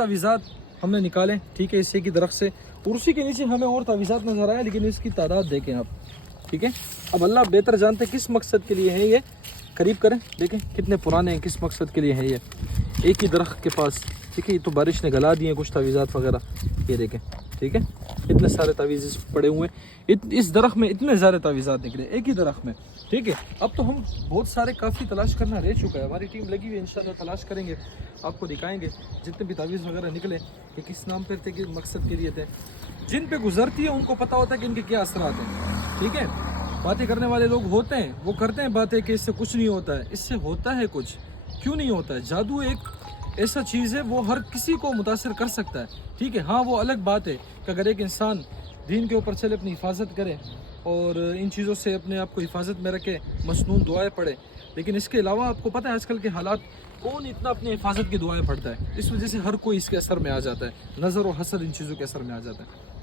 तावीज़ात हमने निकाले, ठीक है, इससे की दरख्त से, और उसी के नीचे हमें और तावीज़ात नज़र आए, लेकिन इसकी तादाद देखें आप, ठीक है। अब अल्लाह बेहतर जानते हैं किस मकसद के लिए है ये। करीब करें, देखें कितने पुराने हैं, किस मकसद के लिए है ये। एक ही दरख्त के पास, ठीक है, ये तो बारिश ने गला दिए हैं कुछ तावीज़ात वगैरह, ये देखें, ठीक है, इतने सारे तावीज़ पड़े हुए हैं। इस दरख्त में इतने सारे तावीज़ात निकले एक ही दरख्त में, ठीक है। अब तो हम बहुत सारे काफ़ी तलाश करना रह चुका है, हमारी टीम लगी हुई है, इंशाल्लाह तलाश करेंगे, आपको दिखाएंगे जितने भी तावीज़ वगैरह निकले कि किस नाम पर थे, किस मकसद के लिए थे। जिन पे गुजरती है उनको पता होता है कि इनके क्या असरात हैं, ठीक है। बातें करने वाले लोग होते हैं, वो करते हैं बातें कि इससे कुछ नहीं होता है, इससे होता है कुछ। क्यों नहीं होता है? जादू एक ऐसा चीज़ है, वो हर किसी को मुतासिर कर सकता है, ठीक है। हाँ, वो अलग बात है कि अगर एक इंसान दीन के ऊपर चले, अपनी हिफाजत करे और इन चीज़ों से अपने आप को हिफाजत में रखे, मसनून दुआएं पढ़े, लेकिन इसके अलावा आपको पता है आजकल के हालात, कौन इतना अपनी हिफाजत की दुआएं पढ़ता है। इस वजह से हर कोई इसके असर में आ जाता है, नज़र और हसद इन चीज़ों के असर में आ जाता है।